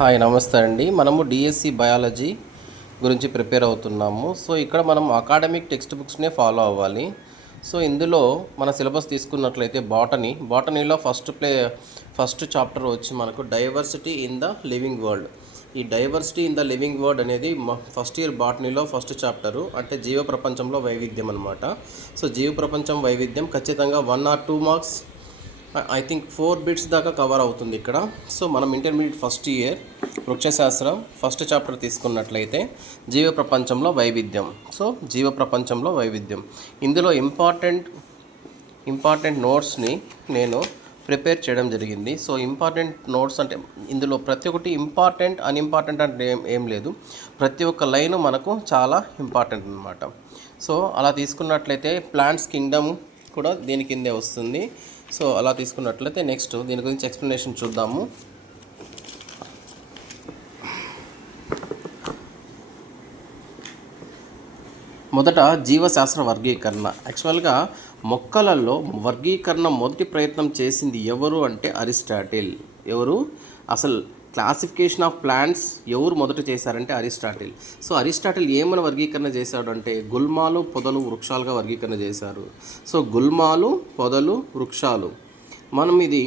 Hi నమస్తే అండి. మనము డిఎస్సి బయాలజీ గురించి ప్రిపేర్ అవుతున్నాము. సో ఇక్కడ మనం అకాడమిక్ టెక్స్ట్ బుక్స్నే ఫాలో అవ్వాలి. సో ఇందులో మన సిలబస్ తీసుకున్నట్లయితే బాటనీలో ఫస్ట్ చాప్టర్ వచ్చి మనకు diversity in the living world. ఈ diversity in the living world అనేది ఫస్ట్ ఇయర్ బాటనీలో ఫస్ట్ చాప్టరు, అంటే జీవ ప్రపంచంలో వైవిధ్యం అనమాట. సో జీవ ప్రపంచం వైవిధ్యం ఖచ్చితంగా 1 or 2 marks, I think 4 bits దాకా కవర్ అవుతుంది ఇక్కడ. సో మనం ఇంటర్మీడియట్ ఫస్ట్ ఇయర్ వృక్షశాస్త్రం ఫస్ట్ చాప్టర్ తీసుకున్నట్లయితే జీవ ప్రపంచంలో వైవిధ్యం. సో జీవ ప్రపంచంలో వైవిధ్యం ఇందులో ఇంపార్టెంట్ నోట్స్ని నేను ప్రిపేర్ చేయడం జరిగింది. సో ఇంపార్టెంట్ నోట్స్ అంటే ఇందులో ప్రతి ఒక్కటి అన్ఇంపార్టెంట్ అంటే ఏం లేదు. ప్రతి ఒక్క లైను మనకు చాలా ఇంపార్టెంట్ అనమాట. సో అలా తీసుకున్నట్లయితే ప్లాంట్స్ కింగ్డమ్ కూడా దీని కిందే వస్తుంది. సో అలా తీసుకున్నట్లయితే నెక్స్ట్ దీని గురించి ఎక్స్ప్లెనేషన్ చూద్దాము. మొదట జీవశాస్త్ర వర్గీకరణ. యాక్చువల్గా మొక్కలలో వర్గీకరణ మొదటి ప్రయత్నం చేసింది ఎవరు అంటే అరిస్టాటిల్. అసలు క్లాసిఫికేషన్ ఆఫ్ ప్లాంట్స్ ఎవరు మొదట చేశారంటే అరిస్టాటిల్. సో అరిస్టాటిల్ ఏమైనా వర్గీకరణ చేశాడు అంటే గుల్మాలు, పొదలు, వృక్షాలుగా వర్గీకరణ చేశారు. సో గుల్మాలు, పొదలు, వృక్షాలు మనం ఇది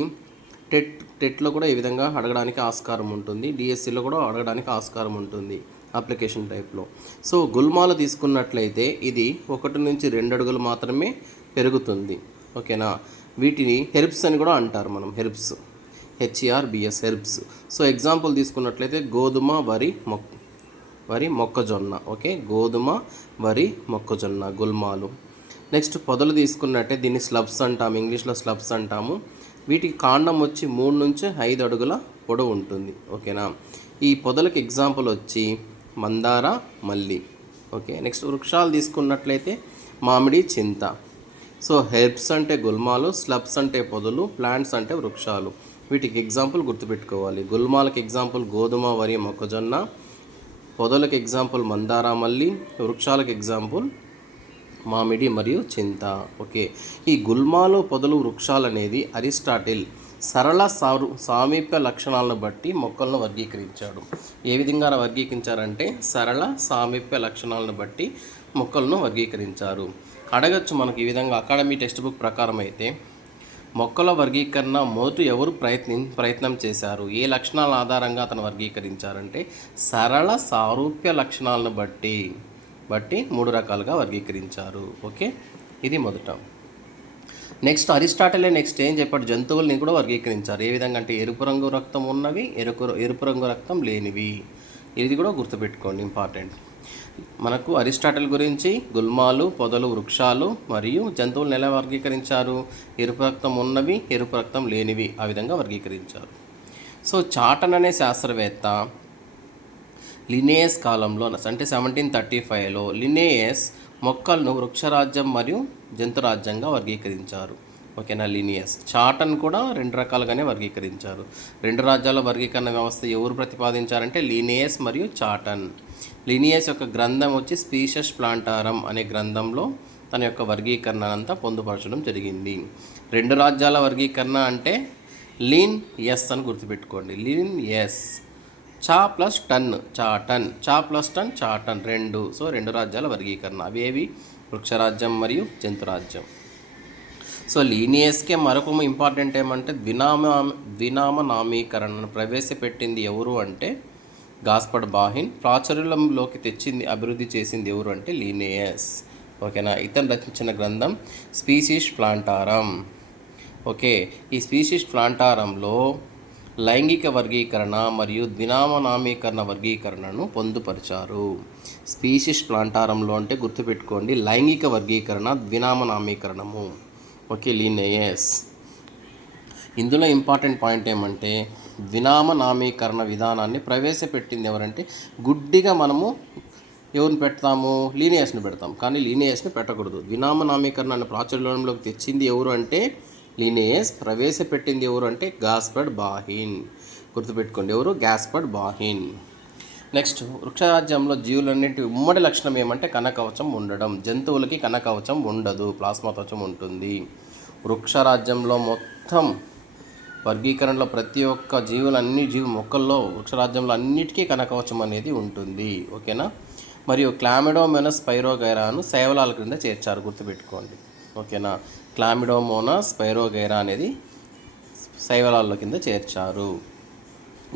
టెట్లో కూడా ఈ విధంగా అడగడానికి ఆస్కారం ఉంటుంది, డిఎస్సిలో కూడా అడగడానికి ఆస్కారం ఉంటుంది అప్లికేషన్ టైప్లో. సో గుల్మాలు తీసుకున్నట్లయితే ఇది 1 నుంచి 2 అడుగులు మాత్రమే పెరుగుతుంది. ఓకేనా. వీటిని హెర్బ్స్ అని కూడా అంటారు మనం, herbs, HERBS, herbs. So example తీసుకున్నట్లయితే గోధుమ, వరి, మొక్కజొన్న. ఓకే, గోధుమ, వరి, మొక్కజొన్న గుల్మాలు. నెక్స్ట్ పొదలు తీసుకున్నట్టే దీన్ని స్లబ్స్ అంటాము, ఇంగ్లీష్లో స్లబ్స్ అంటాము. వీటికి కాండం వచ్చి 3 నుంచి 5 అడుగుల పొడవు ఉంటుంది. ఓకేనా. ఈ పొదలకు ఎగ్జాంపుల్ వచ్చి మందార, మల్లి. ఓకే. నెక్స్ట్ వృక్షాలు తీసుకున్నట్లయితే మామిడి, చింత. సో హెర్బ్స్ అంటే గుల్మాలు, స్లబ్స్ అంటే పొదలు, ప్లాంట్స్ అంటే వృక్షాలు. వీటికి ఎగ్జాంపుల్ గుర్తుపెట్టుకోవాలి. గుల్మాలకు ఎగ్జాంపుల్ గోధుమ, వరి, మొక్కజొన్న. పొదలకు ఎగ్జాంపుల్ మందార, మల్లి. వృక్షాలకు ఎగ్జాంపుల్ మామిడి మరియు చింత. ఓకే. ఈ గుల్మాలు, పొదలు, వృక్షాలు అనేది అరిస్టాటిల్ సరళ సామీప్య లక్షణాలను బట్టి మొక్కలను వర్గీకరించాడు. ఏ విధంగా వర్గీకరించారంటే సరళ సామీప్య లక్షణాలను బట్టి మొక్కలను వర్గీకరించారు. అడగచ్చు మనకు ఈ విధంగా అకాడమీ టెక్స్ట్ బుక్ ప్రకారం అయితే మొక్కల వర్గీకరణ మొదట ఎవరు ప్రయత్నం చేశారు, ఏ లక్షణాల ఆధారంగా అతను వర్గీకరించారంటే సరళ సారూప్య లక్షణాలను బట్టి 3 రకాలుగా వర్గీకరించారు. ఓకే, ఇది మొదట. నెక్స్ట్ అరిస్టాటిల్ నెక్స్ట్ ఏం చెప్పాడు, జంతువుల్ని కూడా వర్గీకరించారు. ఏ విధంగా అంటే ఎరుపు రంగు రక్తం ఉన్నవి, ఎరుపు రంగు రక్తం లేనివి. ఇది కూడా గుర్తుపెట్టుకోండి, ఇంపార్టెంట్. మనకు అరిస్టాటిల్ గురించి గుల్మాలు, పొదలు, వృక్షాలు మరియు జంతువులను ఎలా వర్గీకరించారు, ఎరుపు రక్తం ఉన్నవి, ఎరుపు రక్తం లేనివి, ఆ విధంగా వర్గీకరించారు. సో చాటన్ అనే శాస్త్రవేత్త లినేయస్ కాలంలో అంటే 1735లో లినేయస్ మొక్కలను వృక్షరాజ్యం మరియు జంతురాజ్యంగా వర్గీకరించారు. ఓకేనా. లినియస్. చాటన్ కూడా 2 రకాలుగానే వర్గీకరించారు. 2 రాజ్యాల వర్గీకరణ వ్యవస్థ ఎవరు ప్రతిపాదించారంటే లినియస్ మరియు చాటన్. లినియస్ యొక్క గ్రంథం వచ్చి స్పీషస్ ప్లాంటారం అనే గ్రంథంలో తన యొక్క వర్గీకరణ అంతా పొందుపరచడం జరిగింది. 2 రాజ్యాల వర్గీకరణ అంటే లీన్ ఎస్ అని గుర్తుపెట్టుకోండి. లీన్ ఎస్. చా ప్లస్ టన్ చాటన్, చా ప్లస్ టన్ చాటన్ 2. సో 2 రాజ్యాల వర్గీకరణ అవేవి వృక్షరాజ్యం మరియు జంతురాజ్యం. సో లీనియస్కే మరొక ఇంపార్టెంట్ ఏమంటే ద్వినామ నామీకరణను ప్రవేశపెట్టింది ఎవరు అంటే గాస్పర్డ్ బాహిన్. ప్రాచుర్యంలోకి అభివృద్ధి చేసింది ఎవరు అంటే లీనియస్. ఓకేనా. ఇతను రచించిన గ్రంథం స్పీషీస్ ప్లాంటారం. ఓకే. ఈ స్పీషీస్ ప్లాంటారంలో లైంగిక వర్గీకరణ మరియు ద్వినామనామీకరణ వర్గీకరణను పొందుపరిచారు. స్పీషీస్ ప్లాంటారంలో అంటే గుర్తుపెట్టుకోండి, లైంగిక వర్గీకరణ, ద్వినామనామీకరణము. ఓకే, లీనియస్. ఇందులో ఇంపార్టెంట్ పాయింట్ ఏమంటే ద్వినామనామీకరణ విధానాన్ని ప్రవేశపెట్టింది ఎవరంటే గుడ్డిగా మనము ఎవరిని పెడతాము, లీనియస్ని పెడతాం, కానీ లీనియస్ని పెట్టకూడదు. ద్వినామనామీకరణను ప్రాచుర్యంలోకి తెచ్చింది ఎవరు అంటే లీనియస్. ప్రవేశపెట్టింది ఎవరు అంటే గాస్పర్డ్ బాహిన్. గుర్తుపెట్టుకోండి, ఎవరు? గాస్పర్డ్ బాహిన్. నెక్స్ట్ వృక్షరాజ్యంలో జీవులన్నింటి ఉమ్మడి లక్షణం ఏమంటే కణకవచం ఉండడం. జంతువులకి కణకవచం ఉండదు, ప్లాస్మా త్వచం ఉంటుంది. వృక్షరాజ్యంలో మొత్తం వర్గీకరణలో ప్రతి ఒక్క మొక్కల్లో వృక్షరాజ్యంలో అన్నిటికీ కనకవచం అనేది ఉంటుంది. ఓకేనా. మరియు క్లామిడోమోనస్ స్పైరోగైరాను శైవలాల క్రింద చేర్చారు, గుర్తుపెట్టుకోండి. ఓకేనా. క్లామిడోమోనస్ స్పైరోగైరా అనేది శైవలాల కింద చేర్చారు.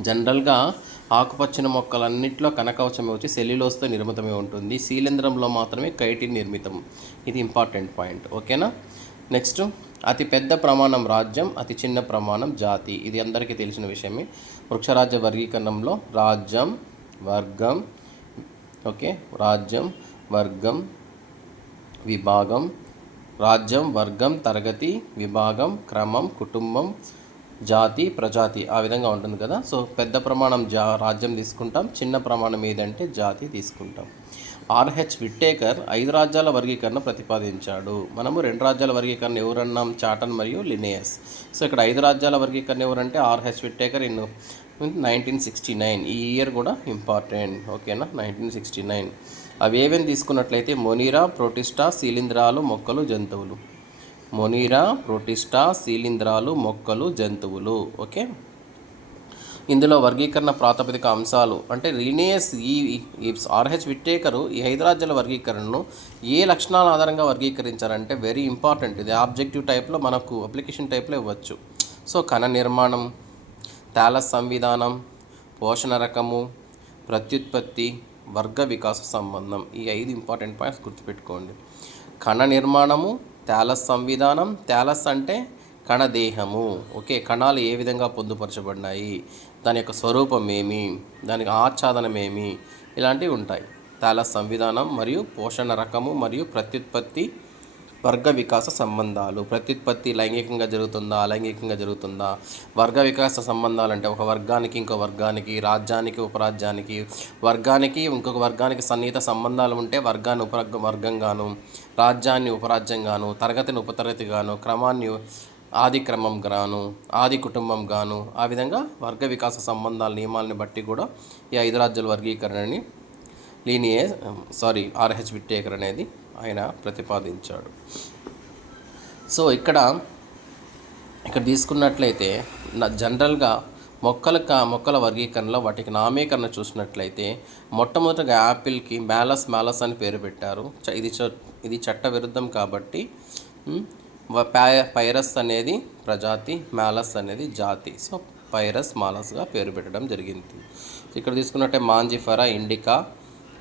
జనరల్గా ఆకుపచ్చని మొక్కలన్నింటిలో కనకవచం వచ్చి సెల్యులోస్తో నిర్మితమై ఉంటుంది. శీలింద్రంలో మాత్రమే కైటిన్ నిర్మితం. ఇది ఇంపార్టెంట్ పాయింట్. ఓకేనా. నెక్స్ట్, అతి పెద్ద ప్రమాణం రాజ్యం, అతి చిన్న ప్రమాణం జాతి. ఇది అందరికీ తెలిసిన విషయమే. వృక్షరాజ్య వర్గీకరణంలో రాజ్యం, వర్గం, ఓకే, రాజ్యం, వర్గం, విభాగం, రాజ్యం, వర్గం, తరగతి, విభాగం, క్రమం, కుటుంబం, జాతి, ప్రజాతి, ఆ విధంగా ఉంటుంది కదా. సో పెద్ద ప్రమాణం రాజ్యం తీసుకుంటాం, చిన్న ప్రమాణం ఏదంటే జాతి తీసుకుంటాం. ఆర్హెచ్ విట్టేకర్ 5 రాజ్యాల వర్గీకరణ ప్రతిపాదించాడు. మనము 2 రాజ్యాల వర్గీకరణ ఎవరన్నాం? చాటన్ మరియు లినేయస్. సో ఇక్కడ 5 రాజ్యాల వర్గీకరణ ఎవరంటే ఆర్హెచ్ విట్టేకర్ ఇన్ 1969. ఈ ఇయర్ కూడా ఇంపార్టెంట్. ఓకేనా. 1969. అవి ఏమేమి తీసుకున్నట్లయితే మొనీరా, ప్రోటిస్టా, శీలింధ్రాలు, మొక్కలు, జంతువులు. మొనీరా, ప్రోటిస్టా, శీలింధ్రాలు, మొక్కలు, జంతువులు. ఓకే. ఇందులో వర్గీకరణ ప్రాతిపదిక అంశాలు అంటే లినేయస్ ఈ ఆర్హెచ్ విట్టేకరు ఈ 5 రాజ్యాల వర్గీకరణను ఏ లక్షణాల ఆధారంగా వర్గీకరించారంటే వెరీ ఇంపార్టెంట్. ఇది ఆబ్జెక్టివ్ టైప్లో మనకు అప్లికేషన్ టైప్లో ఇవ్వచ్చు. సో కణ నిర్మాణం, థాలస్ సంవిధానం, పోషణ రకము, ప్రత్యుత్పత్తి, వర్గ వికాస సంబంధం. ఈ 5 ఇంపార్టెంట్ పాయింట్స్ గుర్తుపెట్టుకోండి. కణ నిర్మాణము, థాలస్ సంవిధానం. థాలస్ అంటే కణదేహము. ఓకే. కణాలు ఏ విధంగా పొందుపరచబడినాయి, దాని యొక్క స్వరూపం ఏమి, దానికి ఆచ్ఛాదనం ఏమి, ఇలాంటివి ఉంటాయి. థాలస్ సంవిధానం మరియు పోషణ రకము మరియు ప్రత్యుత్పత్తి, వర్గ వికాస సంబంధాలు. ప్రత్యుత్పత్తి లైంగికంగా జరుగుతుందా, అలైంగికంగా జరుగుతుందా? వర్గ వికాస సంబంధాలు అంటే ఒక వర్గానికి ఇంకో వర్గానికి, రాజ్యానికి ఉపరాజ్యానికి, వర్గానికి ఇంకొక వర్గానికి సన్నిహిత సంబంధాలు ఉంటే వర్గాన్ని వర్గంగాను, రాజ్యాన్ని ఉపరాజ్యంగాను, తరగతిని ఉపతరగతిగాను, క్రమాన్ని ఆది క్రమం గాను, ఆది కుటుంబం గాను, ఆ విధంగా వర్గ వికాస సంబంధాల నియమాలని బట్టి కూడా ఈ 5 రాజ్యాల వర్గీకరణని ఆర్హెచ్ విట్టేకర్ అనేది ఆయన ప్రతిపాదించాడు. సో ఇక్కడ తీసుకున్నట్లయితే జనరల్గా మొక్కల వర్గీకరణలో వాటికి నామీకరణ చూసినట్లయితే మొట్టమొదటిగా యాపిల్కి మ్యాలస్ అని పేరు పెట్టారు. ఇది చట్ట విరుద్ధం కాబట్టి పైరస్ అనేది ప్రజాతి, మ్యాలస్ అనేది జాతి. సో పైరస్, మాలస్గా పేరు పెట్టడం జరిగింది. ఇక్కడ తీసుకున్నట్టే మాంజిఫెరా, ఇండికా,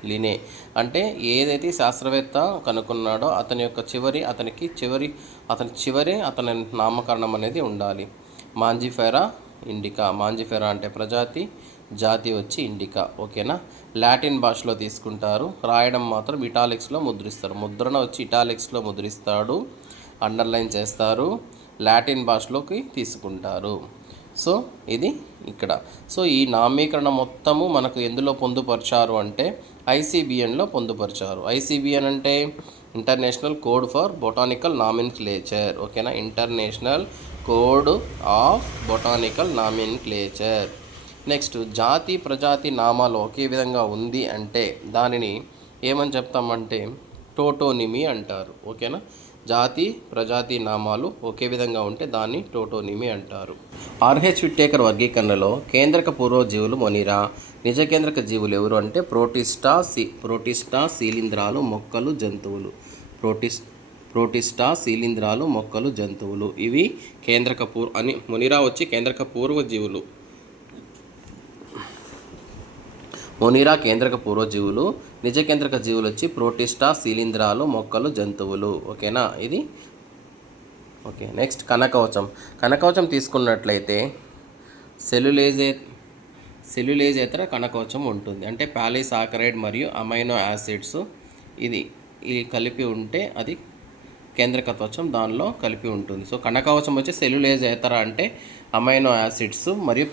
లినే అంటే ఏదైతే శాస్త్రవేత్త కనుక్కున్నాడో అతని నామకరణం అనేది ఉండాలి. Mangifera, indica. మాంజిఫెరా అంటే ప్రజాతి, జాతి వచ్చి ఇండికా. ఓకేనా. లాటిన్ భాషలో తీసుకుంటారు, రాయడం మాత్రం ఇటాలిక్స్లో ముద్రిస్తారు. ముద్రణ వచ్చి ఇటాలిక్స్లో ముద్రిస్తాడు, అండర్లైన్ చేస్తారు, లాటిన్ భాషలోకి తీసుకుంటారు. సో ఇది ఇక్కడ. సో ఈ నామీకరణ మొత్తము మనకు ఎందులో పొందుపరిచారు అంటే ఐసిబిఎన్లో పొందుపరిచారు. ఐసిబిఎన్ అంటే international code for botanical nomenclature. ఓకేనా. International code of botanical nomenclature. Next, జాతి ప్రజాతి నామాలు ఒకే విధంగా ఉంది అంటే దానిని ఏమని చెప్తామంటే టోటోనిమీ అంటారు. ఓకేనా. జాతి ప్రజాతి నామాలు ఒకే విధంగా ఉంటే దాన్ని టోటోనిమీ అంటారు. ఆర్హెచ్ విట్టేకర్ వర్గీకరణలో కేంద్రక పూర్వజీవులు మొనీరా, నిజ కేంద్రక జీవులు ఎవరు అంటే ప్రోటిస్టా, శీలింధ్రాలు, మొక్కలు, జంతువులు. ప్రోటిస్టా, శీలింధ్రాలు, మొక్కలు, జంతువులు ఇవి కేంద్రక అని మొనీరా వచ్చి కేంద్రక పూర్వజీవులు. మొనీరా కేంద్రక పూర్వజీవులు, నిజ కేంద్రక జీవులు వచ్చి ప్రోటిస్టా, శీలింధ్రాలు, మొక్కలు, జంతువులు. ఓకేనా. ఇది ఓకే. నెక్స్ట్ కణకవచం తీసుకున్నట్లయితే సెల్యులేజేతర కణకవచం ఉంటుంది. అంటే పాలీసాకరైడ్ మరియు అమైనో యాసిడ్స్ ఇది కలిపి ఉంటే అది కేంద్రక త్వచం దానిలో కలిపి ఉంటుంది. సో కణకవచం వచ్చి సెల్యులేజేతర అంటే అమైనో యాసిడ్స్ మరియు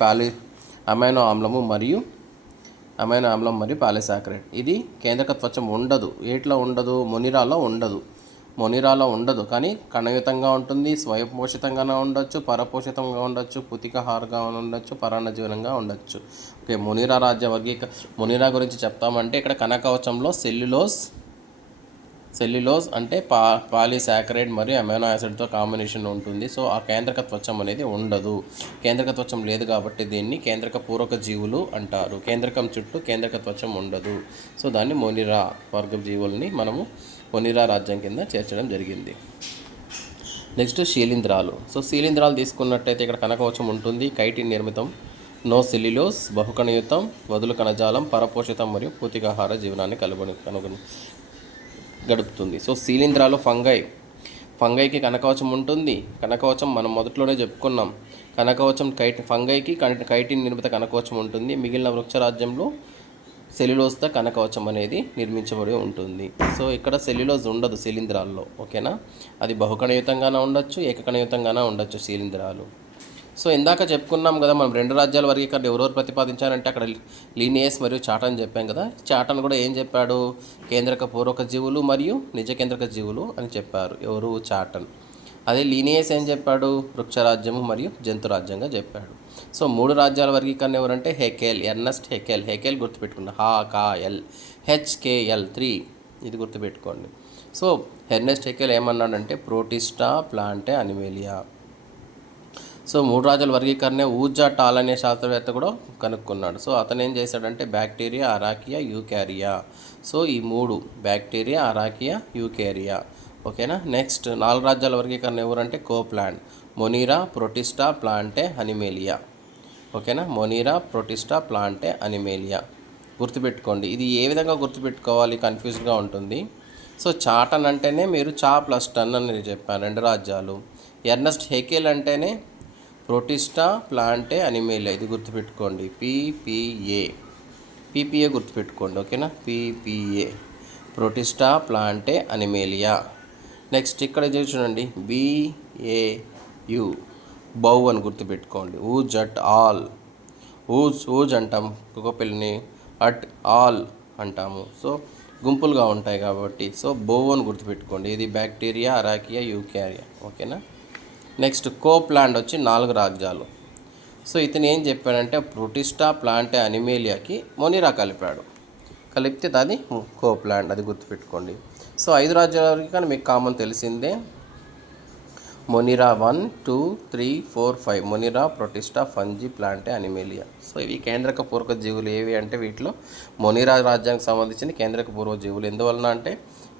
అమైనో ఆమ్లం మరియు పాలీసాకరైడ్. ఇది కేంద్రక త్వచం ఉండదు. ఏట్లో ఉండదు? మొనీరాలో ఉండదు. కానీ కణయుతంగా ఉంటుంది, స్వయంపోషితంగానే ఉండొచ్చు, పరపోషితంగా ఉండొచ్చు, పుతికహారంగా ఉండొచ్చు, పరాన్నజీవనంగా ఉండొచ్చు. ఓకే. మొనీరా గురించి చెప్తామంటే ఇక్కడ కణకవచంలో సెల్యులోజ్ అంటే పాలీసాకరైడ్ మరియు అమైనో యాసిడ్తో కాంబినేషన్ ఉంటుంది. సో ఆ కేంద్రక త్వచం అనేది ఉండదు. కేంద్రక త్వచం లేదు కాబట్టి దీన్ని కేంద్రక పూరక జీవులు అంటారు. కేంద్రకం చుట్టూ కేంద్రక త్వచం ఉండదు. సో దాన్ని మొనిరా వర్గ జీవుల్ని మనము మొనిరా రాజ్యం కింద చేర్చడం జరిగింది. నెక్స్ట్ శీలింధ్రాలు. సో శీలింధ్రాలు తీసుకున్నట్టయితే ఇక్కడ కనకవచం ఉంటుంది. కైటిన్ నిర్మితం, నో సెల్యులోస్, బహుకణయుతం, వదులు కణజాలం, పరపోషితం మరియు పూతికాహార జీవనాన్ని కనుగొని గడుపుతుంది. సో శీలింధ్రాలు ఫంగైకి కనకవచం ఉంటుంది. కనకవచం మనం మొదట్లోనే చెప్పుకున్నాం. కనకవచం ఫంగైకి కైటిన్ నిర్మిత కనకవచం ఉంటుంది. మిగిలిన వృక్షరాజ్యంలో సెల్యులోజ్తో కనకవచం అనేది నిర్మించబడి ఉంటుంది. సో ఇక్కడ సెల్యులోజ్ ఉండదు శీలింధ్రాల్లో. ఓకేనా, అది బహుకణయుతంగానే ఉండొచ్చు, ఏకకణయుతంగానే ఉండొచ్చు శీలింధ్రాలు. సో ఇందాక చెప్పుకున్నాం కదా, మనం 2 రాజ్యాల వర్గీకరణ ఎవరెవరు ప్రతిపాదించారంటే అక్కడ లీనియస్ మరియు చాటన్ చెప్పాం కదా. చాటన్ కూడా ఏం చెప్పాడు? కేంద్రక పూర్వక జీవులు మరియు నిజ కేంద్రక జీవులు అని చెప్పారు ఎవరు? చాటన్. అదే లీనియస్ ఏం చెప్పాడు? వృక్షరాజ్యము మరియు జంతురాజ్యంగా చెప్పాడు. సో 3 రాజ్యాల వర్గీకరణ ఎవరంటే హెకెల్, ఎర్నస్ట్ హెకెల్ గుర్తుపెట్టుకున్నా. HKL 3 ఇది గుర్తుపెట్టుకోండి. సో ఎర్నస్ట్ హెకెల్ ఏమన్నాడంటే ప్రోటిస్టా, ప్లాంటే, అనిమేలియా. సో 3 రాజ్యాల వర్గీకరణ ఊజా టాల్ అనే శాస్త్రవేత్త కూడా కనుక్కున్నాడు. సో అతను ఏం చేశాడంటే బ్యాక్టీరియా, అరాకియా, యూకారియా. సో ఈ 3 బ్యాక్టీరియా, అరాకియా, యూకారియా. ఓకేనా. నెక్స్ట్ 4 రాజ్యాల వర్గీకరణ ఎవరంటే కోప్లాండ్, మొనిరా, ప్రోటిస్టా, ప్లాంటే, అనిమేలియా. ఓకేనా, మొనిరా, ప్రోటిస్టా, ప్లాంటే, అనిమేలియా గుర్తుపెట్టుకోండి. ఇది ఏ విధంగా గుర్తుపెట్టుకోవాలి? కన్ఫ్యూజ్గా ఉంటుంది. సో చాటన్ అంటేనే మీరు చా ప్లస్ టన్ అని చెప్పాను 2 రాజ్యాలు. ఎర్నస్ట్ హెకెల్ అంటేనే ప్రోటిస్టా, ప్లాంటే, అనిమేలియా. ఇది గుర్తుపెట్టుకోండి. పీపీఏ గుర్తుపెట్టుకోండి. ఓకేనా, PPA Protista, Plantae, Animalia. Next ఇక్కడ చూడండి BAU బౌ అని గుర్తుపెట్టుకోండి. ఊజ్ అట్ ఆల్, ఊజ్ అంటాం కుక్కపిల్లిని, అట్ ఆల్ అంటాము. సో గుంపులుగా ఉంటాయి కాబట్టి సో బౌ అని గుర్తుపెట్టుకోండి. ఇది బ్యాక్టీరియా, అరాకియా, యూకారియా. ఓకేనా. నెక్స్ట్ కోప్లాండ్ వచ్చి 4 రాజ్యాలు. సో ఇతను ఏం చెప్పాడంటే ప్రోటిస్టా, ప్లాంటే, అనిమేలియాకి మొనిరా కలిపితే అది కోప్లాండ్. అది గుర్తుపెట్టుకోండి. సో 5 రాజ్యాల వరకు కానీ మీకు కామన్ తెలిసిందే. Monera 1, 2, 3, 4, 5 Monera, Protista, Fungi, Plantae, Animalia. So ఇవి కేంద్రక పూర్వక జీవులు. ఏవి అంటే వీటిలో మొనిరా రాజ్యానికి సంబంధించిన కేంద్రక పూర్వ జీవులు. ఎందువలన అంటే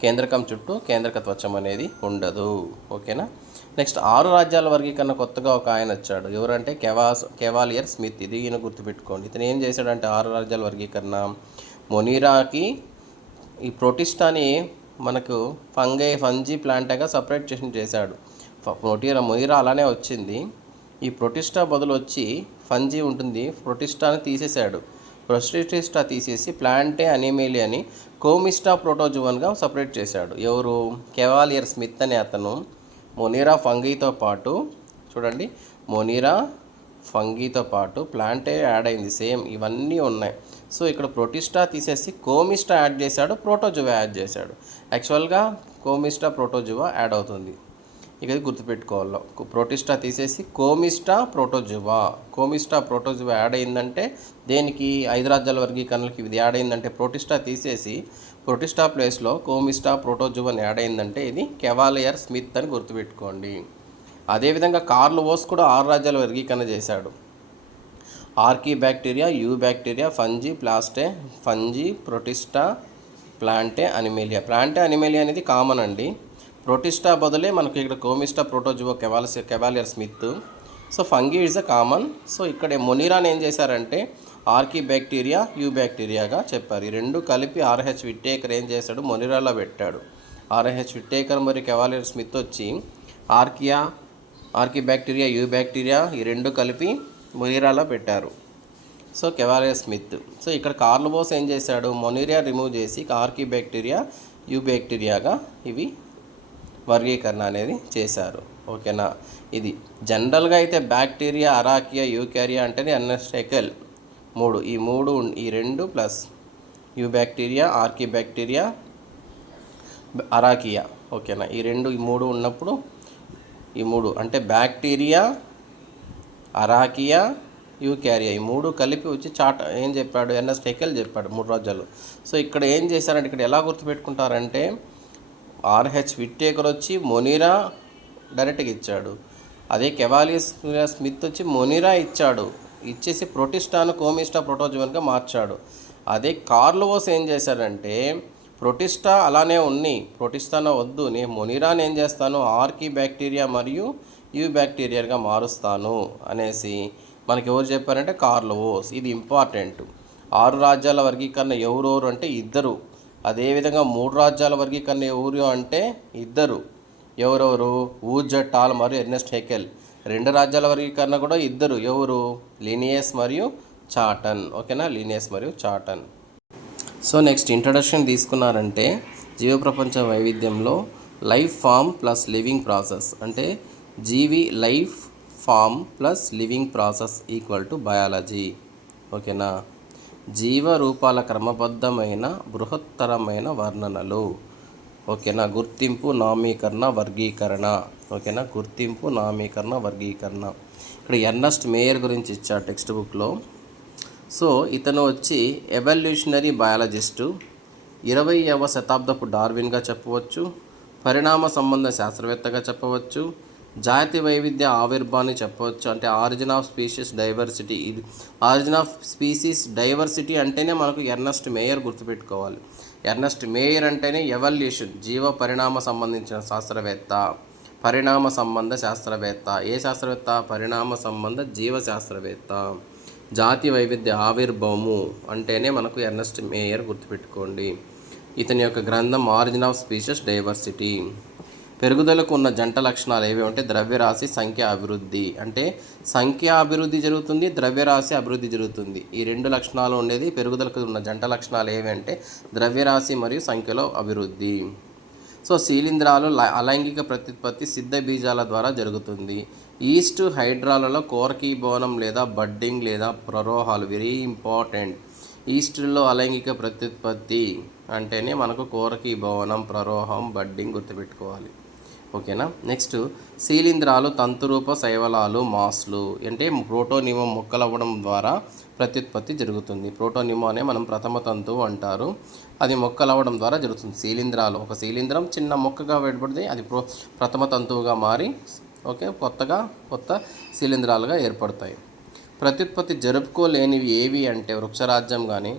కేంద్రకం చుట్టూ కేంద్రక త్వచం అనేది ఉండదు. ఓకేనా. నెక్స్ట్ 6 రాజ్యాల వర్గీకరణ కొత్తగా ఒక ఆయన వచ్చాడు. ఎవరంటే కెవాలియర్ స్మిత్. ఇది ఈయన గుర్తుపెట్టుకోండి. ఇతను ఏం చేశాడంటే 6 రాజ్యాల వర్గీకరణ మొనిరాకి ఈ ప్రోటిస్టాని మనకు ఫంజీ, ప్లాంటేగా సపరేట్ చేశాడు. మొనిరా అలానే వచ్చింది. ఈ ప్రోటిస్టా బదులు వచ్చి ఫంజీ ఉంటుంది. ప్రోటిస్టాని తీసేశాడు. ప్రోటిస్టా తీసేసి ప్లాంటే, అనిమేలియాని కోమిస్టా ప్రోటోజువన్గా సపరేట్ చేశాడు. ఎవరు? కెవాలియర్ స్మిత్ అనే అతను. మొనిరా ఫంగీతో పాటు చూడండి, మొనిరా ఫంగీతో పాటు ప్లాంటే యాడ్ అయింది. సేమ్ ఇవన్నీ ఉన్నాయి. సో ఇక్కడ ప్రోటిస్టా తీసేసి కోమిస్టా యాడ్ చేశాడు, ప్రోటోజువా యాడ్ చేశాడు. యాక్చువల్గా కోమిస్టా ప్రోటోజువా యాడ్ అవుతుంది. ఇక గుర్తుపెట్టుకోవాలి. ప్రోటిస్టా తీసేసి కోమిస్టా ప్రోటోజువా యాడ్ అయిందంటే దేనికి? 5 రాజ్యాల వర్గీకరణలకు ఇది యాడ్ అయిందంటే ప్రోటిస్టా తీసేసి ప్రోటిస్టా ప్లేస్లో కోమిస్టా ప్రోటోజువాని యాడ్ అయిందంటే ఇది కెవాలియర్ స్మిత్ అని గుర్తుపెట్టుకోండి. అదేవిధంగా కార్ల్ వోస్ కూడా 6 రాజ్యాల వర్గీకరణ చేశాడు. Archaebacteria, eubacteria, Fungi, Protista, Plantae, Animalia అనేది కామన్ అండి. ప్రోటిస్టా బదులే మనకి ఇక్కడ Chromista Protozoa Cavalier Smith. So Fungi is a common. So ఇక్కడ మొనిరాని ఏం చేశారంటే ఆర్కీ బ్యాక్టీరియా, యూ బ్యాక్టీరియాగా చెప్పారు. ఈ 2 కలిపి RH విట్టేకర్ ఏం చేశాడు? మొనిరాలో పెట్టాడు. RH విట్టేకర్ మరియు కెవాలియర్ స్మిత్ వచ్చి ఆర్కీ బ్యాక్టీరియా, యూ బ్యాక్టీరియా ఈ 2 కలిపి మొనిరాలో పెట్టారు. So Cavalier Smith. సో ఇక్కడ కార్ల్ బోస్ ఏం చేశాడు? మొనిరా రిమూవ్ చేసి ఆర్కీ బ్యాక్టీరియా, యూ బ్యాక్టీరియాగా ఇవి వర్గీకరణ అనేది చేశారు. ఓకేనా. ఇది జనరల్గా అయితే బ్యాక్టీరియా, అరాకియా, యూకారియా అంటేనే ఎర్నస్ట్ హెకెల్ 3. ఈ 2 plus eubacteria, archaebacteria, archaea. ఓకేనా. ఈ 3 ఉన్నప్పుడు ఈ 3 అంటే బ్యాక్టీరియా, అరాకియా, యూకారియా ఈ 3 కలిపి వచ్చి ఏం చెప్పాడు? ఎర్నస్ట్ హెకెల్ చెప్పాడు 3 రాజ్యాలు. సో ఇక్కడ ఏం చేశారంటే ఇక్కడ ఎలా గుర్తుపెట్టుకుంటారంటే ఆర్హెచ్ విట్టేకర్ వచ్చి మొనిరా డైరెక్ట్గా ఇచ్చాడు. అదే కెవాలియస్ స్మిత్ వచ్చి మొనిరా ఇచ్చాడు, ఇచ్చేసి ప్రొటిస్టాను కోమిస్టా ప్రోటోజోవన్గా మార్చాడు. అదే కార్లోవోస్ ఏం చేశాడంటే ప్రొటిస్టా అలానే ఉన్ని, ప్రొటిస్టాను వద్దు, నేను మొనిరాని ఏం చేస్తాను ఆర్కీ బ్యాక్టీరియా మరియు యూ బ్యాక్టీరియాగా మారుస్తాను అనేసి మనకి ఎవరు చెప్పారంటే కార్లోవోస్. ఇది ఇంపార్టెంట్. 6 రాజ్యాల వర్గీకరణ ఎవరెవరు అంటే ఇద్దరు. అదేవిధంగా 3 రాజ్యాల వర్గీకరణ ఎవరు అంటే ఇద్దరు. ఎవరెవరు? ఊజటాల్ మరియు ఎర్నెస్ట్ హెకెల్. 2 రాజ్యాల వర్గీకరణ కూడా ఇద్దరు. ఎవరు? లినియస్ మరియు చాటన్. ఓకేనా, లినియస్ మరియు చాటన్. సో నెక్స్ట్ ఇంట్రడక్షన్ తీసుకున్నారంటే జీవప్రపంచ వైవిధ్యంలో life form plus living process అంటే జీవి life form plus living process equal to biology. ఓకేనా, జీవ రూపాల క్రమబద్ధమైన బృహత్తరమైన వర్ణనలు. ఓకేనా, గుర్తింపు, నామీకరణ, వర్గీకరణ. ఓకేనా, గుర్తింపు, నామీకరణ, వర్గీకరణ. ఇక్కడ ఎర్నస్ట్ మేయర్ గురించి ఇచ్చారు టెక్స్ట్ బుక్లో. సో ఇతను వచ్చి ఎవల్యూషనరీ బయాలజిస్టు, 20వ శతాబ్దపు డార్విన్గా చెప్పవచ్చు, పరిణామ సంబంధ శాస్త్రవేత్తగా చెప్పవచ్చు, జాతి వైవిధ్య ఆవిర్భాన్ని చెప్పవచ్చు. అంటే ఆరిజిన్ ఆఫ్ స్పీషీస్ డైవర్సిటీ. ఇది ఆరిజిన్ ఆఫ్ స్పీసీస్ డైవర్సిటీ అంటేనే మనకు ఎర్నస్ట్ మేయర్ గుర్తుపెట్టుకోవాలి. ఎర్నస్ట్ మేయర్ అంటేనే ఎవల్యూషన్, జీవ పరిణామ సంబంధించిన శాస్త్రవేత్త, పరిణామ సంబంధ శాస్త్రవేత్త. ఏ శాస్త్రవేత్త? పరిణామ సంబంధ జీవ శాస్త్రవేత్త. జాతి వైవిధ్య ఆవిర్భావము అంటేనే మనకు ఎర్నస్ట్ మేయర్ గుర్తుపెట్టుకోండి. ఇతని యొక్క గ్రంథం ఆరిజిన్ ఆఫ్ స్పీషీస్ డైవర్సిటీ. పెరుగుదలకు ఉన్న జంట లక్షణాలు ఏవి అంటే ద్రవ్యరాశి, సంఖ్య అభివృద్ధి. అంటే సంఖ్య అభివృద్ధి జరుగుతుంది, ద్రవ్యరాశి అభివృద్ధి జరుగుతుంది. ఈ 2 లక్షణాలు ఉండేది. పెరుగుదలకు ఉన్న జంట లక్షణాలు ఏవి అంటే ద్రవ్యరాశి మరియు సంఖ్యలో అభివృద్ధి. సో శీలింధ్రాలు అలైంగిక ప్రత్యుత్పత్తి సిద్ధ బీజాల ద్వారా జరుగుతుంది. ఈస్ట్ హైడ్రాలలో కోరకీభవనం లేదా బడ్డింగ్ లేదా ప్రరోహాలు వెరీ ఇంపార్టెంట్. ఈస్ట్లో అలైంగిక ప్రత్యుత్పత్తి అంటేనే మనకు కోరకీభవనం, ప్రరోహం, బడ్డింగ్ గుర్తుపెట్టుకోవాలి. ఓకేనా. నెక్స్ట్ శీలింధ్రాలు తంతురూప శైవలాలు, మాస్లు. అంటే ప్రోటోనిమం మొక్కలవ్వడం ద్వారా ప్రత్యుత్పత్తి జరుగుతుంది. ప్రోటోనిమం అనే మనం ప్రథమ తంతువు అంటారు. అది మొక్కలవ్వడం ద్వారా జరుగుతుంది. శీలింధ్రాలు, ఒక శీలింధ్రం చిన్న మొక్కగా ఏర్పడితే అది ప్రథమ తంతువుగా మారి కొత్త శీలింధ్రాలుగా ఏర్పడతాయి. ప్రత్యుత్పత్తి జరుపుకోలేనివి ఏవి అంటే వృక్షరాజ్యం కానీ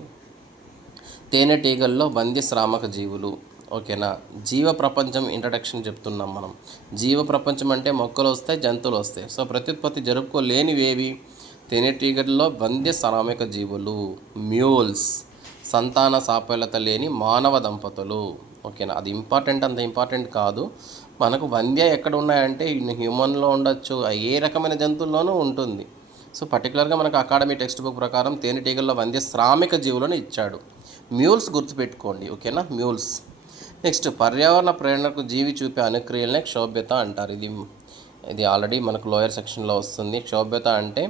తేనెటీగల్లో వంద్యశ్రామక జీవులు. ఓకేనా. జీవ ప్రపంచం ఇంట్రడక్షన్ చెప్తున్నాం మనం. జీవ ప్రపంచం అంటే మొక్కలు వస్తాయి, జంతువులు వస్తాయి. సో ప్రత్యుత్పత్తి జరుపుకోలేనివేవి? తేనెటీగల్లో వంద్యశ్రామిక జీవులు, మ్యూల్స్, సంతాన సాఫల్యత లేని మానవ దంపతులు. ఓకేనా. అది ఇంపార్టెంట్, అంత ఇంపార్టెంట్ కాదు. మనకు వంద్య ఎక్కడ ఉన్నాయంటే హ్యూమన్లో ఉండొచ్చు, ఏ రకమైన జంతువుల్లోనూ ఉంటుంది. సో పర్టికులర్గా మనకు అకాడమీ టెక్స్ట్ బుక్ ప్రకారం తేనెటీగల్లో వంద్యశ్రామిక జీవులను ఇచ్చాడు. మ్యూల్స్ గుర్తుపెట్టుకోండి. ఓకేనా, మ్యూల్స్. నెక్స్ట్ పర్యావరణ ప్రేరణకు జీవి చూపే అనుక్రియలనే క్షోభ్యత అంటారు. ఇది ఆల్రెడీ మనకు లోయర్ సెక్షన్లో వస్తుంది. క్షోభ్యత అంటే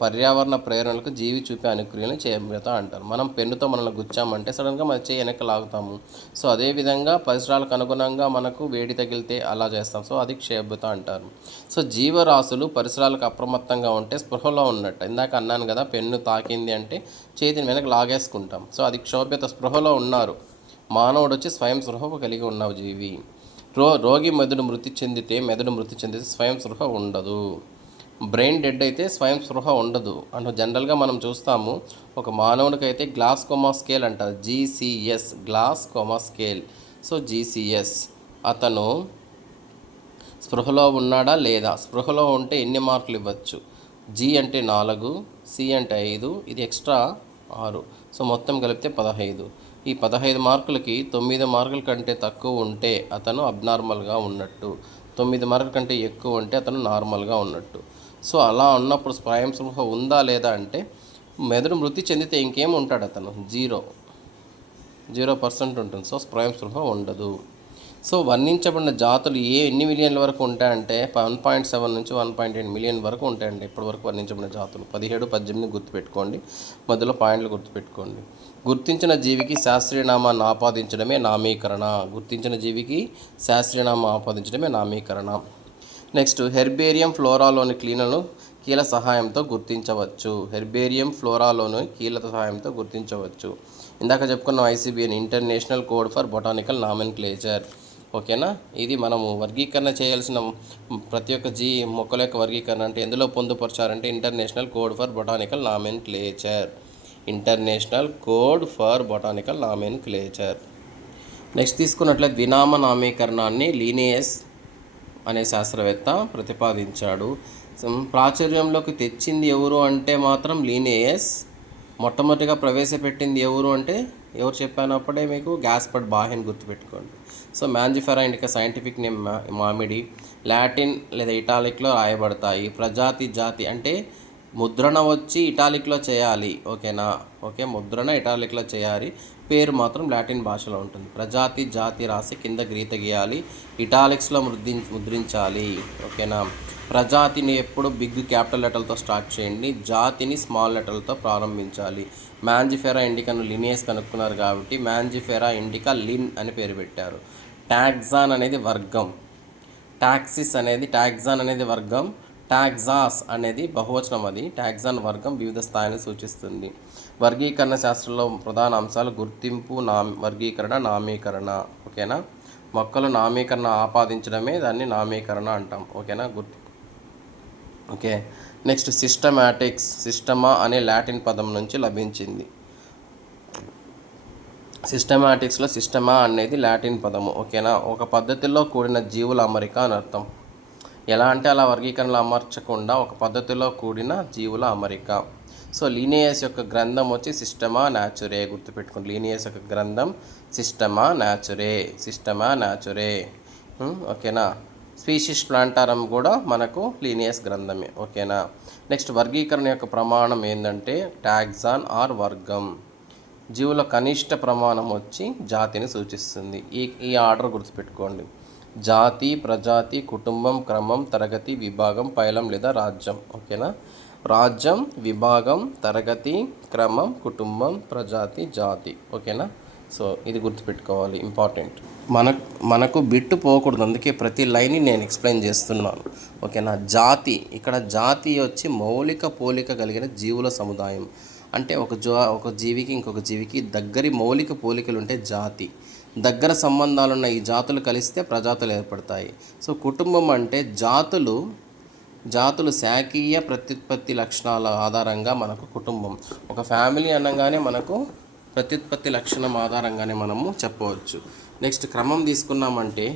పర్యావరణ ప్రేరణలకు జీవి చూపే అనుక్రియలను క్షోభ్యత అంటారు. మనం పెన్నుతో మనల్ని గుచ్చామంటే సడన్గా మన చేయి వెనక్కి లాగుతాము. సో అదేవిధంగా పరిసరాలకు అనుగుణంగా మనకు వేడి తగిలితే అలా చేస్తాం. సో అది క్షోభ్యత అంటారు. సో జీవరాశులు పరిసరాలకు అప్రమత్తంగా ఉంటే స్పృహలో ఉన్నట్టు. ఇందాక అన్నాను కదా, పెన్ను తాకింది అంటే చేతిని వెనక్కి లాగేసుకుంటాం. సో అది క్షోభ్యత, స్పృహలో ఉన్నారు. మానవుడు వచ్చి స్వయం స్పృహ కలిగి ఉన్న జీవి. రోగి మెదడు మృతి చెందితే స్వయం స్పృహ ఉండదు. బ్రెయిన్ డెడ్ అయితే స్వయం స్పృహ ఉండదు. అంటే జనరల్గా మనం చూస్తాము, ఒక మానవుడికైతే గ్లాస్కోమా స్కేల్ అంటారు, GCS, గ్లాస్కోమా స్కేల్. సో GCS, అతను స్పృహలో ఉన్నాడా లేదా, స్పృహలో ఉంటే ఎన్ని మార్కులు ఇవ్వచ్చు? G అంటే 4, C అంటే 5, ఇది ఎక్స్ట్రా 6. సో మొత్తం కలిపితే 15. ఈ 15 మార్కులకి 9 మార్కుల కంటే తక్కువ ఉంటే అతను అబ్నార్మల్గా ఉన్నట్టు, 9 మార్కుల కంటే ఎక్కువ ఉంటే అతను నార్మల్గా ఉన్నట్టు. సో అలా ఉన్నప్పుడు స్వయం స్పృహ ఉందా లేదా అంటే మెదడు మృతి చెందితే ఇంకేం ఉంటాడు అతను? 0% ఉంటుంది. సో స్వయం స్పృహ ఉండదు. సో వర్ణించబడిన జాతులు ఎన్ని మిలియన్ల వరకు ఉంటాయంటే 1.7 నుంచి 1.8 మిలియన్ వరకు ఉంటాయండి. ఇప్పటి వరకు వర్ణించబడిన జాతులు 17, 18 గుర్తుపెట్టుకోండి. మధ్యలో పాయింట్లు గుర్తుపెట్టుకోండి. గుర్తించిన జీవికి శాస్త్రీయనామాన్ని ఆపాదించడమే నామీకరణ. గుర్తించిన జీవికి శాస్త్రీయనామా ఆపాదించడమే నామీకరణ. నెక్స్ట్ హెర్బేరియం ఫ్లోరాలోని క్లీనలను కీల సహాయంతో గుర్తించవచ్చు. హెర్బేరియం ఫ్లోరాలోని కీల సహాయంతో గుర్తించవచ్చు. ఇందాక చెప్పుకున్న ICBN, international code for botanical nomenclature. ఓకేనా. ఇది మనము వర్గీకరణ చేయాల్సిన ప్రతి ఒక్క మొక్కల యొక్క వర్గీకరణ అంటే ఎందులో పొందుపరచారంటే international code for botanical nomenclature. International code for botanical nomenclature. Next తీసుకున్నట్లయితే ద్వినామ నామీకరణాన్ని లీనియస్ అనే శాస్త్రవేత్త ప్రతిపాదించాడు. ప్రాచుర్యంలోకి తెచ్చింది ఎవరు అంటే మాత్రం లీనియస్. మొట్టమొదటిగా ప్రవేశపెట్టింది ఎవరు అంటే ఎవరు చెప్పాను అప్పుడే మీకు, గ్యాస్పర్డ్ బాహెన్ గుర్తుపెట్టుకోండి. So Mangifera indica scientific name మామిడి. లాటిన్ లేదా ఇటాలిక్లో రాయబడతాయి. ప్రజాతి జాతి అంటే ముద్రణ వచ్చి ఇటాలిక్లో చేయాలి. ఓకేనా. ఓకే, ముద్రణ ఇటాలిక్లో చేయాలి, పేరు మాత్రం లాటిన్ భాషలో ఉంటుంది. ప్రజాతి జాతి రాసి కింద గీత గీయాలి, ఇటాలిక్స్లో ముద్రించాలి. ఓకేనా. ప్రజాతిని ఎప్పుడు బిగ్ క్యాపిటల్ లెటర్లతో స్టార్ట్ చేయండి, జాతిని స్మాల్ లెటర్లతో ప్రారంభించాలి. మ్యాంజిఫెరా ఇండికాను లినియస్ కనుక్కున్నారు కాబట్టి మ్యాంజిఫెరా ఇండికా లిన్ అని పేరు పెట్టారు. టాక్సాన్ అనేది వర్గం, టాక్సాన్ అనేది వర్గం, టాక్సాస్ అనేది బహువచనం. అది టాక్సాన్ వర్గం వివిధ స్థాయిని సూచిస్తుంది. వర్గీకరణ శాస్త్రంలో ప్రధాన అంశాలు గుర్తింపు, వర్గీకరణ, నామీకరణ. ఓకేనా. మొక్కలు నామీకరణ ఆపాదించడమే దాన్ని నామీకరణ అంటాం. ఓకేనా. ఓకే. Next systematics. సిస్టమా అనే లాటిన్ పదం నుంచి లభించింది. సిస్టమాటిక్స్లో సిస్టమా అనేది లాటిన్ పదము. ఓకేనా. ఒక పద్ధతిలో కూడిన జీవుల అమరిక అని అర్థం. ఎలా అంటే అలా వర్గీకరణలు అమర్చకుండా ఒక పద్ధతిలో కూడిన జీవుల అమరిక. సో లీనియస్ యొక్క గ్రంథం వచ్చి సిస్టమా న్యాచురే. గుర్తుపెట్టుకోండి, లీనియస్ యొక్క గ్రంథం సిస్టమా న్యాచురే. ఓకేనా. స్పీషిస్ ప్లాంటారం కూడా మనకు లీనియస్ గ్రంథమే. ఓకేనా. నెక్స్ట్ వర్గీకరణ యొక్క ప్రమాణం ఏంటంటే టాక్సాన్ ఆర్ వర్గం. జీవుల కనిష్ట ప్రమాణం వచ్చి జాతిని సూచిస్తుంది. ఈ ఆర్డర్ గుర్తుపెట్టుకోండి. జాతి, ప్రజాతి, కుటుంబం, క్రమం, తరగతి, విభాగం, పైలం లేదా రాజ్యం. ఓకేనా. రాజ్యం, విభాగం, తరగతి, క్రమం, కుటుంబం, ప్రజాతి, జాతి. ఓకేనా. సో ఇది గుర్తుపెట్టుకోవాలి, ఇంపార్టెంట్. మనకు బిట్టు పోకూడదు, అందుకే ప్రతి లైన్ని నేను ఎక్స్ప్లెయిన్ చేస్తున్నాను. ఓకేనా. జాతి, ఇక్కడ జాతి వచ్చి మౌలిక పోలిక కలిగిన జీవుల సముదాయం. అంటే ఒక జీవికి ఇంకొక జీవికి దగ్గరి మౌలిక పోలికలు ఉంటే జాతి. దగ్గర సంబంధాలున్న ఈ జాతులు కలిస్తే ప్రజాతులు ఏర్పడతాయి. సో కుటుంబం అంటే జాతులు శాఖీయ ప్రత్యుత్పత్తి లక్షణాల ఆధారంగా మనకు కుటుంబం. ఒక ఫ్యామిలీ అనగానే మనకు ప్రత్యుత్పత్తి లక్షణం ఆధారంగానే మనము చెప్పవచ్చు. నెక్స్ట్ క్రమం తీసుకున్నామంటే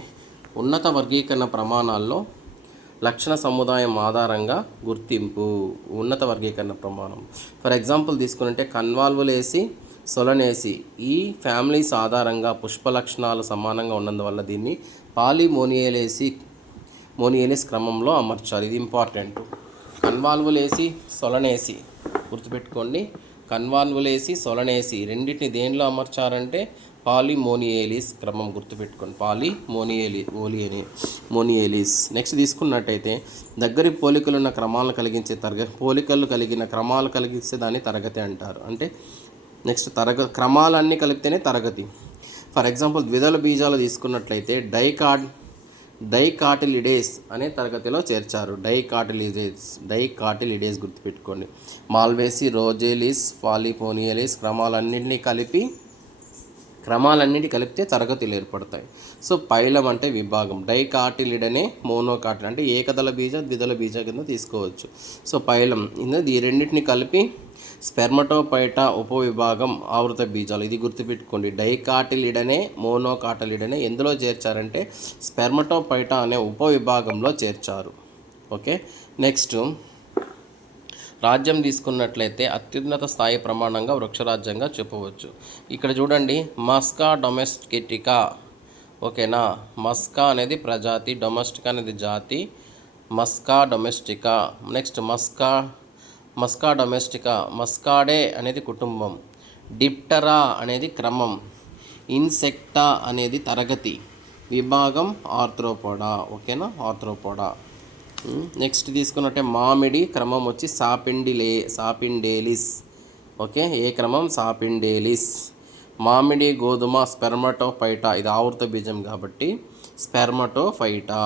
ఉన్నత వర్గీకరణ ప్రమాణాల్లో లక్షణ సముదాయం ఆధారంగా గుర్తింపు. ఉన్నత వర్గీకరణ ప్రమాణం ఫర్ ఎగ్జాంపుల్ తీసుకుంటే కన్వాల్వులేసి, సొలనేసి ఈ ఫ్యామిలీస్ ఆధారంగా పుష్ప లక్షణాలు సమానంగా ఉన్నందువల్ల దీన్ని మోనియేలిస్ క్రమంలో అమర్చాలి. ఇది ఇంపార్టెంట్. కన్వాల్వులేసి, సొలనేసి గుర్తుపెట్టుకోండి. కన్వాల్వులేసి, సొలనేసి రెండింటిని దేనిలో అమర్చారంటే పాలిమోనియేలిస్ క్రమం. గుర్తుపెట్టుకోండి, మోనియేలిస్. నెక్స్ట్ తీసుకున్నట్టయితే దగ్గరి పోలికలున్న క్రమాలను కలిగించే పోలికలు కలిగిన క్రమాలు కలిగిస్తే దాన్ని తరగతి అంటారు. అంటే నెక్స్ట్ క్రమాలన్నీ కలిపితేనే తరగతి. ఫర్ ఎగ్జాంపుల్ ద్విదళ బీజాలు తీసుకున్నట్లయితే డైకాటిలిడేస్ అనే తరగతిలో చేర్చారు. డైకాటిలిడేస్ గుర్తుపెట్టుకోండి. మాల్వేసి, రోజేలిస్, పాలిపోనియలిస్ క్రమాలన్నిటి కలిపితే తరగతులు ఏర్పడతాయి. సో పైలం అంటే విభాగం. డైకాటిలిడనే మోనోకాటిల్ అంటే ఏకదళ బీజ, ద్విదళ బీజ కింద తీసుకోవచ్చు. సో పైలం ఈ రెండింటిని కలిపి స్పెర్మటోపైటా ఉపవిభాగం ఆవృత బీజాలు. ఇది గుర్తుపెట్టుకోండి. డైకాటిలిడనే, మోనోకాటిలిడనే ఎందులో చేర్చారంటే స్పెర్మటోపైటా అనే ఉపవిభాగంలో చేర్చారు. ఓకే. నెక్స్ట్ రాజ్యం తీసుకున్నట్లయితే అత్యున్నత స్థాయి ప్రమాణంగా వృక్షరాజ్యంగా చెప్పవచ్చు. ఇక్కడ చూడండి, మస్కా డొమెస్టికా. ఓకేనా. మస్కా అనేది ప్రజాతి, డొమెస్టికా అనేది జాతి. Musca domestica. Next Musca domestica. Muscidae అనేది కుటుంబం. డిప్టరా అనేది క్రమం. ఇన్సెక్టా అనేది తరగతి. విభాగం ఆర్థ్రోపోడా. ఓకేనా, ఆర్థ్రోపోడా. నెక్స్ట్ తీసుకున్నట్టే మామిడి క్రమం వచ్చి సాపిండేలిస్. ఓకే, ఏ క్రమం? సాపిండేలిస్. మామిడి, గోధుమ, స్పెర్మటోఫైటా. ఇది ఆవృత బీజం కాబట్టి స్పెర్మటోఫైటా.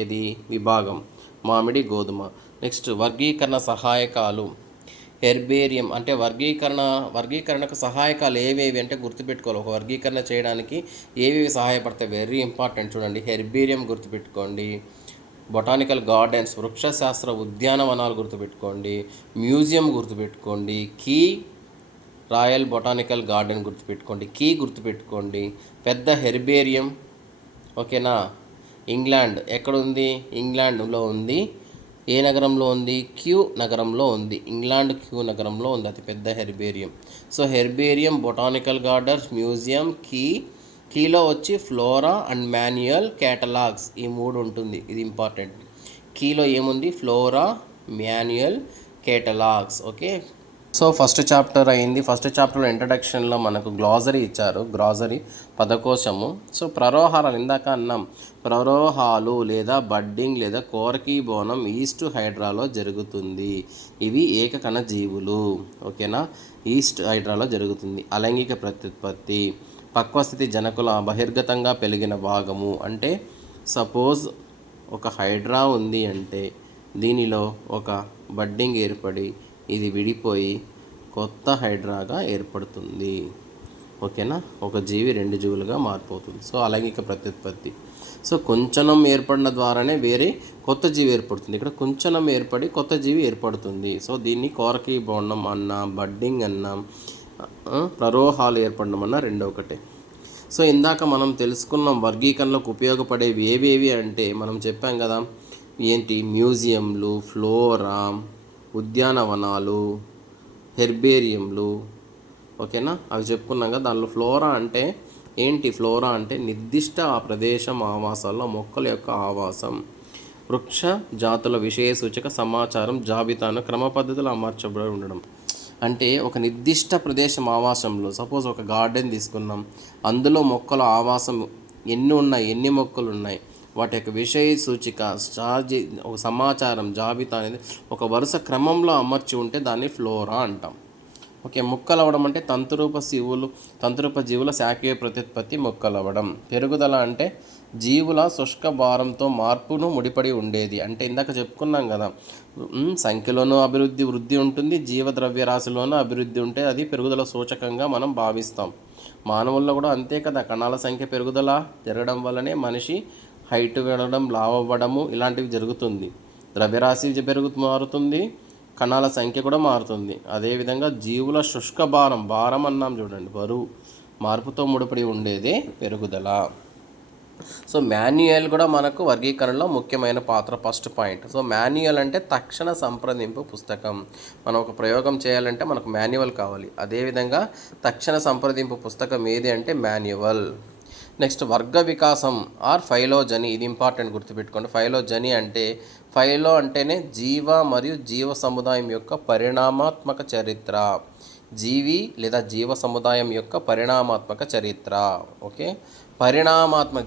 ఏది? విభాగం. మామిడి, గోధుమ. నెక్స్ట్ వర్గీకరణ సహాయకాలు. హెర్బేరియం అంటే వర్గీకరణకు సహాయకాలు ఏవేవి అంటే గుర్తుపెట్టుకోవాలి. ఒక వర్గీకరణ చేయడానికి ఏవేవి సహాయపడతాయి, వెరీ ఇంపార్టెంట్ చూడండి. హెర్బేరియం గుర్తుపెట్టుకోండి, బొటానికల్ గార్డెన్స్ వృక్షశాస్త్ర ఉద్యానవనాలు గుర్తుపెట్టుకోండి, మ్యూజియం గుర్తుపెట్టుకోండి, కీ రాయల్ బొటానికల్ గార్డెన్ గుర్తుపెట్టుకోండి, కీ గుర్తుపెట్టుకోండి, పెద్ద హెర్బేరియం. ఓకేనా. ఇంగ్లాండ్ ఎక్కడ ఉంది, ఇంగ్లాండ్లో ఉంది. ఏ నగరంలో ఉంది, క్యూ నగరంలో ఉంది. ఇంగ్లాండ్ క్యూ నగరంలో ఉంది అతిపెద్ద herbarium. So herbarium, botanical gardens, museum, కీలో వచ్చి ఫ్లోరా అండ్ మాన్యువల్ కేటలాగ్స్, ఈ 3 ఉంటుంది. ఇది ఇంపార్టెంట్. కీలో ఏముంది, flora, manual, catalogues. Okay. So first chapter అయింది. ఫస్ట్ చాప్టర్లో ఇంట్రడక్షన్లో మనకు గ్లాజరీ ఇచ్చారు, గ్లాజరీ పదకోశము. సో ప్రరోహాలు ఇందాక అన్నాం, ప్రరోహాలు లేదా బడ్డింగ్ లేదా కోరకీ బోనం ఈస్ట్ హైడ్రాలో జరుగుతుంది. ఇవి ఏకకణ జీవులు. ఓకేనా. ఈస్ట్ హైడ్రాలో జరుగుతుంది. అలైంగిక ప్రత్యుత్పత్తి పక్వస్థితి జనకుల బహిర్గతంగా పెరిగిన భాగము. అంటే సపోజ్ ఒక హైడ్రా ఉంది అంటే దీనిలో ఒక బడ్డింగ్ ఏర్పడి ఇది విడిపోయి కొత్త హైడ్రాగా ఏర్పడుతుంది. ఓకేనా. ఒక జీవి 2 జీవులుగా మారిపోతుంది. సో అలైంగిక ప్రత్యుత్పత్తి. సో కుంచనం ఏర్పడిన ద్వారానే వేరే కొత్త జీవి ఏర్పడుతుంది. ఇక్కడ కుంచనం ఏర్పడి కొత్త జీవి ఏర్పడుతుంది. సో దీన్ని కోరకీ బోండం అన్నా, బడ్డింగ్ అన్నా, ప్రరోహాలు ఏర్పడడం అన్నా రెండో ఒకటే. సో ఇందాక మనం తెలుసుకున్నాం వర్గీకరణలకు ఉపయోగపడేవి ఏవేవి అంటే మనం చెప్పాం కదా ఏంటి, మ్యూజియంలు, ఫ్లోరా, ఉద్యానవనాలు, హెర్బేరియంలు. ఓకేనా. అవి చెప్పుకున్నాం కదా. దానిలో ఫ్లోరా అంటే ఏంటి, ఫ్లోరా అంటే నిర్దిష్ట ఆ ప్రదేశం ఆవాసాల్లో మొక్కల యొక్క ఆవాసం, వృక్ష జాతుల విషయ సూచక సమాచారం జాబితాను క్రమ పద్ధతిలో అమర్చబడి ఉండడం. అంటే ఒక నిర్దిష్ట ప్రదేశం ఆవాసంలో సపోజ్ ఒక గార్డెన్ తీసుకున్నాం, అందులో మొక్కల ఆవాసం ఎన్ని ఉన్నాయి, ఎన్ని మొక్కలు ఉన్నాయి, వాటి యొక్క విషయ సూచిక ఒక సమాచారం జాబితా అనేది ఒక వరుస క్రమంలో అమర్చి ఉంటే దాన్ని ఫ్లోరా అంటాం. ఓకే. మొక్కలు అవ్వడం అంటే తంతురూప జీవుల శాఖీయ ప్రత్యుత్పత్తి మొక్కలు అవ్వడం. పెరుగుదల అంటే జీవుల శుష్క భారంతో మార్పును ముడిపడి ఉండేది. అంటే ఇందాక చెప్పుకున్నాం కదా, సంఖ్యలోనూ వృద్ధి ఉంటుంది, జీవద్రవ్యరాశిలోనూ అభివృద్ధి ఉంటే అది పెరుగుదల సూచకంగా మనం భావిస్తాం. మానవుల్లో కూడా అంతే కదా. కణాల సంఖ్య పెరుగుదల జరగడం వల్లనే మనిషి హైట్ పెరగడం, లావ్ అవ్వడము ఇలాంటివి జరుగుతుంది. ద్రవ్యరాశి మారుతుంది, కణాల సంఖ్య కూడా మారుతుంది. అదేవిధంగా జీవుల శుష్క భారం అన్నాం చూడండి, బరువు మార్పుతో ముడిపడి ఉండేదే పెరుగుదల. సో మాన్యువల్ కూడా మనకు వర్గీకరణలో ముఖ్యమైన పాత్ర. First point. సో మాన్యువల్ అంటే తక్షణ సంప్రదింపు పుస్తకం. మనం ఒక ప్రయోగం చేయాలంటే మనకు మాన్యువల్ కావాలి. అదేవిధంగా తక్షణ సంప్రదింపు పుస్తకం ఏది అంటే మాన్యువల్. నెక్స్ట్ వర్గ వికాసం ఆర్ ఫైలోజని. ఇది ఇంపార్టెంట్, గుర్తుపెట్టుకోండి. ఫైలోజని అంటే ఫైలో అంటేనే జీవ మరియు జీవ సముదాయం యొక్క పరిణామాత్మక చరిత్ర. జీవి లేదా జీవ సముదాయం యొక్క పరిణామాత్మక చరిత్ర. ఓకే.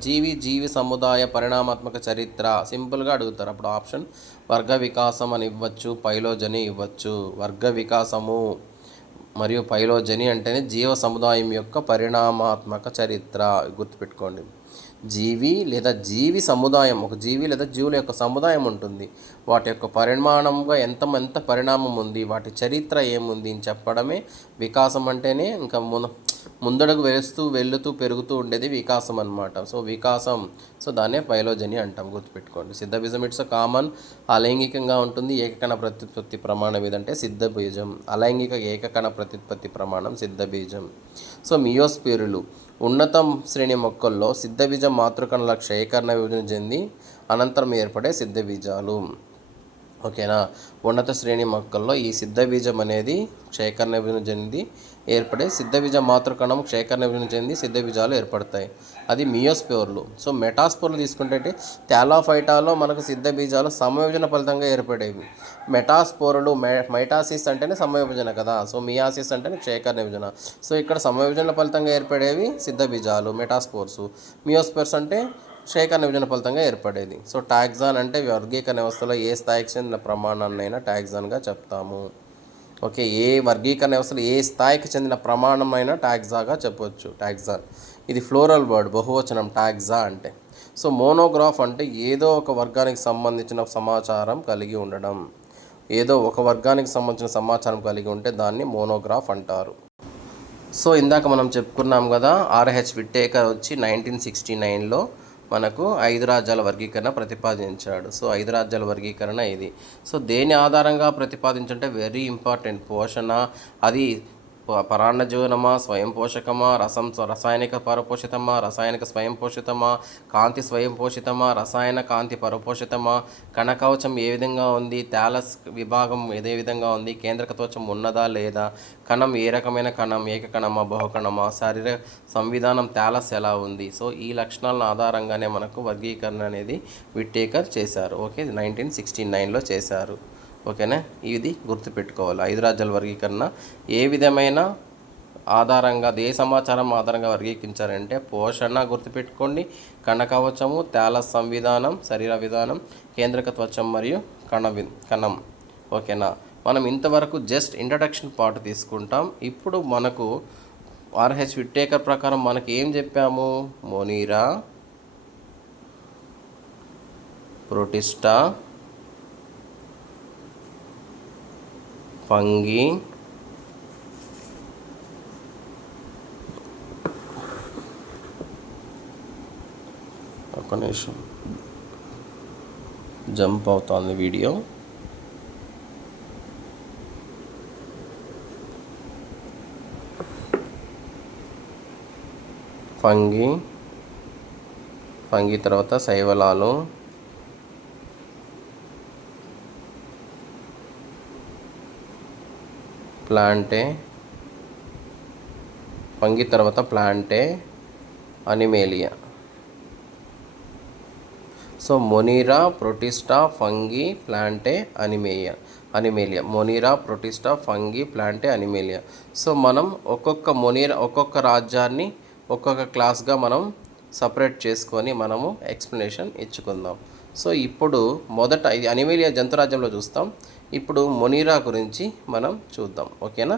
జీవి సముదాయ పరిణామాత్మక చరిత్ర సింపుల్గా అడుగుతారు. అప్పుడు ఆప్షన్ వర్గ వికాసం అని ఇవ్వచ్చు, ఫైలోజని ఇవ్వచ్చు. వర్గ వికాసము మరియు ఫైలోజని అంటేనే జీవ సముదాయం యొక్క పరిణామాత్మక చరిత్ర. గుర్తుపెట్టుకోండి. జీవి సముదాయం, ఒక జీవి లేదా జీవుల యొక్క సముదాయం ఉంటుంది. వాటి యొక్క పరిమాణంగా ఎంత పరిణామం ఉంది, వాటి చరిత్ర ఏముంది అని చెప్పడమే వికాసం అంటేనే. ఇంకా ముందడుగు వెళుతూ పెరుగుతూ ఉండేది వికాసం అన్నమాట. సో వికాసం, సో దాన్నే ఫైలోజని అంటాం. గుర్తుపెట్టుకోండి. సిద్ధబీజం ఇట్స్ కామన్, అలైంగికంగా ఉంటుంది. ఏకకణ ప్రత్యుత్పత్తి ప్రమాణం ఏదంటే సిద్ధబీజం. అలైంగిక ఏకకణ ప్రత్యుత్పత్తి ప్రమాణం సిద్ధబీజం. సో మియోస్పియర్లు ఉన్నత శ్రేణి మొక్కల్లో సిద్ధబీజం మాతృకణాల క్షయకరణ విభజన చెంది అనంతరం ఏర్పడే సిద్ధబీజాలు. ఓకేనా. ఉన్నత శ్రేణి మొక్కల్లో ఈ సిద్ధబీజం అనేది క్షయకరణ విభజన చెంది ఏర్పడే సిద్ధబీజ మాతృకణం క్షయకరణ విభజన చెంది సిద్ధబీజాలు ఏర్పడతాయి. అది మియోస్పోర్లు. సో మెటాస్పోర్లు తీసుకుంటే థాలాఫైటాలో మనకు సిద్ధబీజాలు సమవిభజన ఫలితంగా ఏర్పడేవి. మెటాస్పోర్లు మైటాసిస్ అంటేనే సమవిభజన కదా. సో మియాసిస్ అంటేనే క్షయకరణ విభజన. సో ఇక్కడ సమవిభజన ఫలితంగా ఏర్పడేవి సిద్ధబీజాలు మెటాస్పోర్స్. మియోస్పోర్స్ అంటే క్షయకరణ విభజన ఫలితంగా ఏర్పడేది. సో టాక్సాన్ అంటే వర్గీకరణ వ్యవస్థలో ఏ స్థాయికి చెందిన ప్రమాణాన్నైనా టాక్సాన్గా చెప్తాము. ఓకే. ఏ వర్గీకరణ వ్యవస్థలో ఏ స్థాయికి చెందిన ప్రమాణమైనా టాక్సాగా చెప్పవచ్చు. టాక్సాన్ ఇది ఫ్లోరల్ వర్డ్, బహువచనం టాక్సా అంటే. సో మోనోగ్రాఫ్ అంటే ఏదో ఒక వర్గానికి సంబంధించిన సమాచారం కలిగి ఉండడం. ఏదో ఒక వర్గానికి సంబంధించిన సమాచారం కలిగి ఉంటే దాన్ని మోనోగ్రాఫ్ అంటారు. సో ఇందాక మనం చెప్పుకున్నాం కదా, ఆర్హెచ్ విట్టేకర్ వచ్చి 1969లో మనకు 5 రాజ్యాల వర్గీకరణ ప్రతిపాదించాడు. సో 5 రాజ్యాల వర్గీకరణ ఇది. సో దేని ఆధారంగా ప్రతిపాదించంటే వెరీ ఇంపార్టెంట్. పోషణ, అది పరాన్నజీవనమా, స్వయం పోషకమా, రసాయనిక పరపోషితమా, రసాయనిక స్వయం పోషితమా, కాంతి స్వయం పోషితమా, రసాయన కాంతి పరపోషితమా, కణకవచం ఏ విధంగా ఉంది, థాలస్ విభాగం ఏ విధంగా ఉంది, కేంద్రక త్వచం ఉన్నదా లేదా, కణం ఏ రకమైన కణం, ఏకకణమా బహుకణమా, శరీర సంవిధానం థాలస్ ఎలా ఉంది. సో ఈ లక్షణాల ఆధారంగానే మనకు వర్గీకరణ అనేది విట్టేకర్ చేశారు. ఓకే, 1969లో చేశారు. ఓకేనా, ఇది గుర్తుపెట్టుకోవాలి. 5 రాజ్యాల వర్గీకరణ ఏ విధమైన ఆధారంగా, ఏ సమాచారం ఆధారంగా వర్గీకరించారంటే పోషణ గుర్తుపెట్టుకోండి, కణకవచము, థాలస్ సంవిధానం, శరీర విధానం, కేంద్రక త్వచం మరియు కణం. ఓకేనా, మనం ఇంతవరకు జస్ట్ ఇంట్రడక్షన్ పార్ట్ తీసుకుంటాం. ఇప్పుడు మనకు ఆర్హెచ్ విట్టేకర్ ప్రకారం మనకి ఏం చెప్పాము, మొనీరా, ప్రోటిస్టా, ఫంగి, ఒక నిమిషం జంప్ అవుతుంది వీడియో. ఫంగి తర్వాత శైవలాలు, ప్లాంటే, ఫంగి తర్వాత Plantae, Animalia. So Monera, Protista, Fungi, Plantae, Animalia. Monera, Protista, Fungi, Plantae, Animalia. So మనం ఒక్కొక్క రాజ్యాన్ని ఒక్కొక్క క్లాస్గా మనం సపరేట్ చేసుకొని మనము ఎక్స్ప్లెనేషన్ ఇచ్చుకుందాం. సో ఇప్పుడు మొదట ఇది అనిమేలియా జంతురాజ్యంలో చూస్తాం. ఇప్పుడు మొనీరా గురించి మనం చూద్దాం. ఓకేనా.